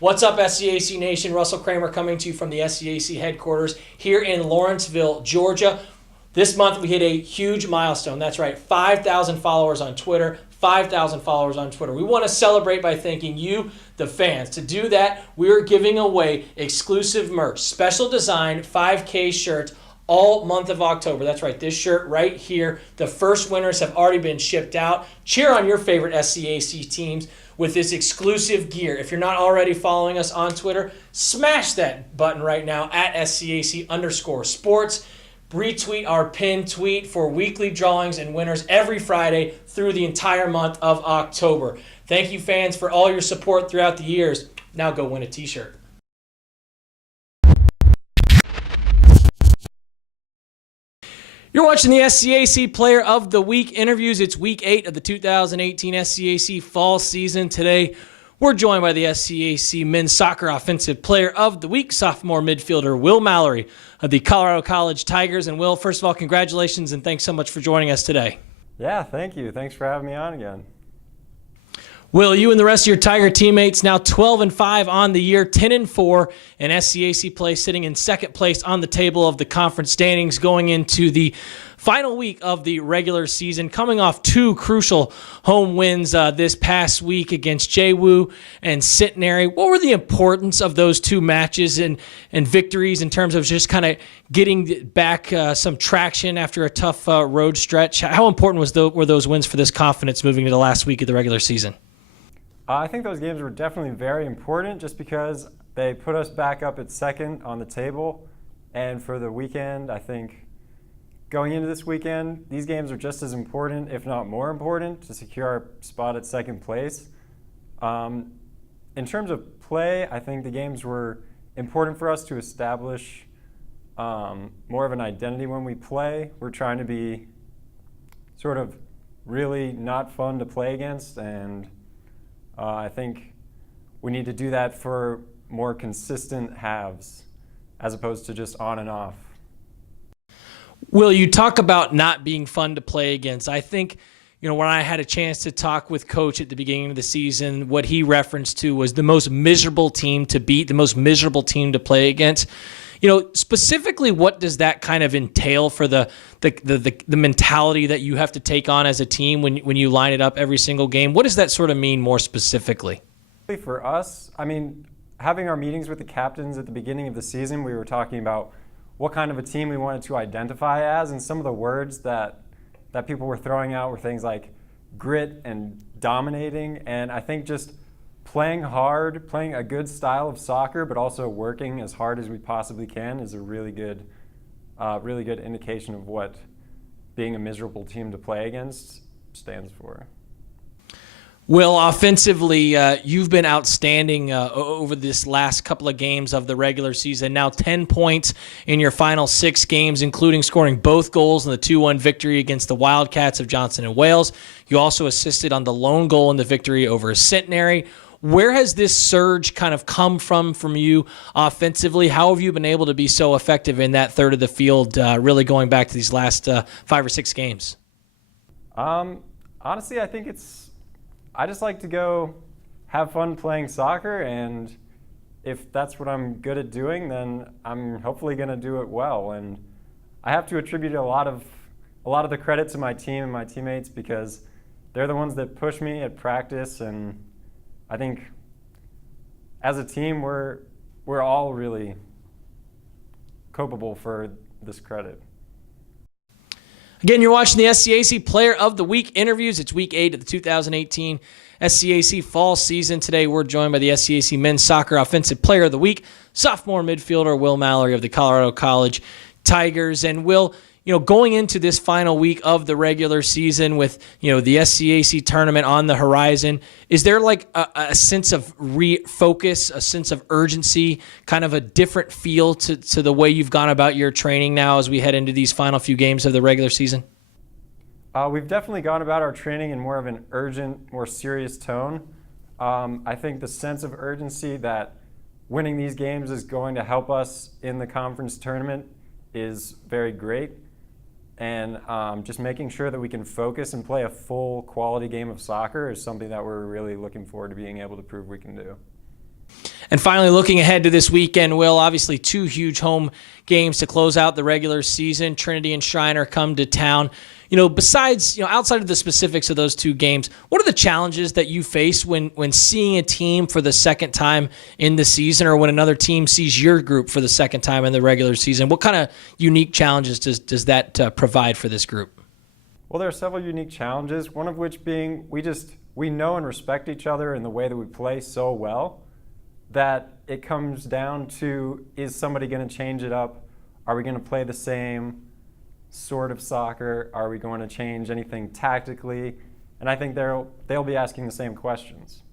What's up, SCAC Nation? Russell Kramer coming to you from the SCAC headquarters here in Lawrenceville, Georgia. This month we hit a huge milestone. That's right, 5,000 followers on Twitter. 5,000 followers on Twitter. We want to celebrate by thanking you, the fans. To do that, we are giving away exclusive merch, special design 5K shirts all month of October. That's right, this shirt right here. The first winners have already been shipped out. Cheer on your favorite SCAC teams with this exclusive gear. If you're not already following us on Twitter, smash that button right now at SCAC_sports. Retweet our pinned tweet for weekly drawings and winners every Friday through the entire month of October. Thank you, fans, for all your support throughout the years. Now go win a t-shirt. You're watching the SCAC Player of the Week interviews. It's week 8 of the 2018 SCAC fall season. Today, we're joined by the SCAC Men's Soccer Offensive Player of the Week, sophomore midfielder Will Mallory of the Colorado College Tigers. And Will, first of all, congratulations and thanks so much for joining us today. Yeah, thank you. Thanks for having me on again. Will, you and the rest of your Tiger teammates now 12-5 on the year, 10-4 in SCAC play, sitting in second place on the table of the conference standings going into the final week of the regular season, coming off 2 crucial home wins this past week against JWU and Centenary. What were the importance of those 2 matches and victories in terms of just kind of getting back some traction after a tough road stretch? How important were those wins for this confidence moving to the last week of the regular season? I think those games were definitely very important just because they put us back up at second on the table. And for the weekend, I think going into this weekend, these games are just as important, if not more important, to secure our spot at second place. In terms of play, I think the games were important for us to establish more of an identity when we play. We're trying to be sort of really not fun to play against, and I think we need to do that for more consistent halves as opposed to just on and off. Will, you talk about not being fun to play against. I think, when I had a chance to talk with Coach at the beginning of the season, what he referenced to was the most miserable team to beat, the most miserable team to play against. Specifically, what does that kind of entail for the mentality that you have to take on as a team when you line it up every single game? What does that sort of mean more specifically? For us, having our meetings with the captains at the beginning of the season, we were talking about what kind of a team we wanted to identify as, and some of the words that people were throwing out were things like grit and dominating, and I think just playing hard, playing a good style of soccer, but also working as hard as we possibly can is a really good indication of what being a miserable team to play against stands for. Will, offensively, you've been outstanding over this last couple of games of the regular season. Now 10 points in your final 6 games, including scoring both goals in the 2-1 victory against the Wildcats of Johnson and Wales. You also assisted on the lone goal in the victory over Centenary. Where has this surge kind of come from you offensively? How have you been able to be so effective in that third of the field, really going back to these last 5 or 6 games? Honestly, I think I just like to go have fun playing soccer, and if that's what I'm good at doing, then I'm hopefully going to do it well. And I have to attribute a lot of the credit to my team and my teammates because they're the ones that push me at practice, and I think as a team we're all really culpable for this credit. Again, you're watching the SCAC Player of the Week interviews. It's week 8 of the 2018 SCAC fall season. Today, we're joined by the SCAC Men's Soccer Offensive Player of the Week, sophomore midfielder Will Mallory of the Colorado College Tigers. And Will, going into this final week of the regular season with, the SCAC tournament on the horizon, is there like a sense of refocus, a sense of urgency, kind of a different feel to the way you've gone about your training now as we head into these final few games of the regular season? We've definitely gone about our training in more of an urgent, more serious tone. I think the sense of urgency that winning these games is going to help us in the conference tournament is very great. And just making sure that we can focus and play a full quality game of soccer is something that we're really looking forward to being able to prove we can do. And finally, looking ahead to this weekend, Will, obviously 2 huge home games to close out the regular season. Trinity and Shriner come to town. Besides, outside of the specifics of those 2 games, what are the challenges that you face when seeing a team for the second time in the season, or when another team sees your group for the second time in the regular season? What kind of unique challenges does that provide for this group? Well, there are several unique challenges, one of which being we know and respect each other in the way that we play so well that it comes down to, is somebody going to change it up? Are we going to play the same sort of soccer? Are we going to change anything tactically? And I think they'll be asking the same questions.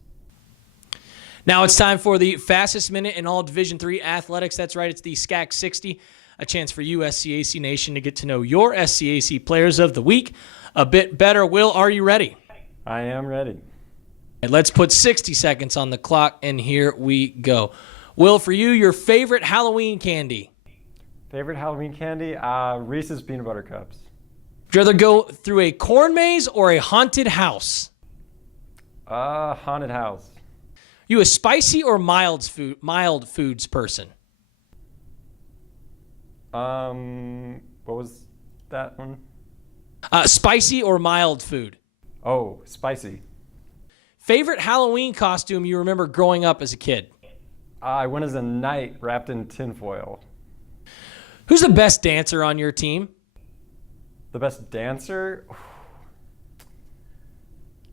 Now it's time for the fastest minute in all Division III athletics. That's right, it's the SCAC 60, a chance for you, SCAC Nation, to get to know your SCAC players of the week a bit better. Will, are you ready? I am ready. And let's put 60 seconds on the clock, and here we go. Will, for you, your favorite Halloween candy? Favorite Halloween candy? Reese's Peanut Butter Cups. Would you rather go through a corn maze or a haunted house? Haunted house. You a spicy or mild foods person? What was that one? Spicy or mild food? Oh, spicy. Favorite Halloween costume you remember growing up as a kid? I went as a knight wrapped in tinfoil. Who's the best dancer on your team? The best dancer?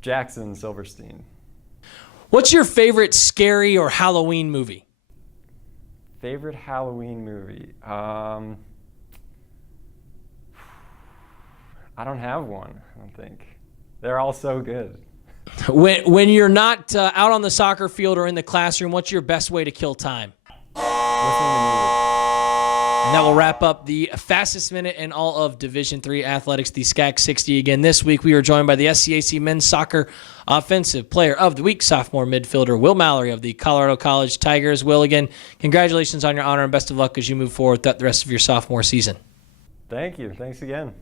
Jackson Silverstein. What's your favorite scary or Halloween movie? Favorite Halloween movie? I don't have one, I don't think. They're all so good. When you're not out on the soccer field or in the classroom, what's your best way to kill time? Listening to music. And that will wrap up the fastest minute in all of Division III athletics, the SCAC 60. Again, this week we are joined by the SCAC men's soccer offensive player of the week, sophomore midfielder Will Mallory of the Colorado College Tigers. Will, again, congratulations on your honor and best of luck as you move forward throughout the rest of your sophomore season. Thank you. Thanks again.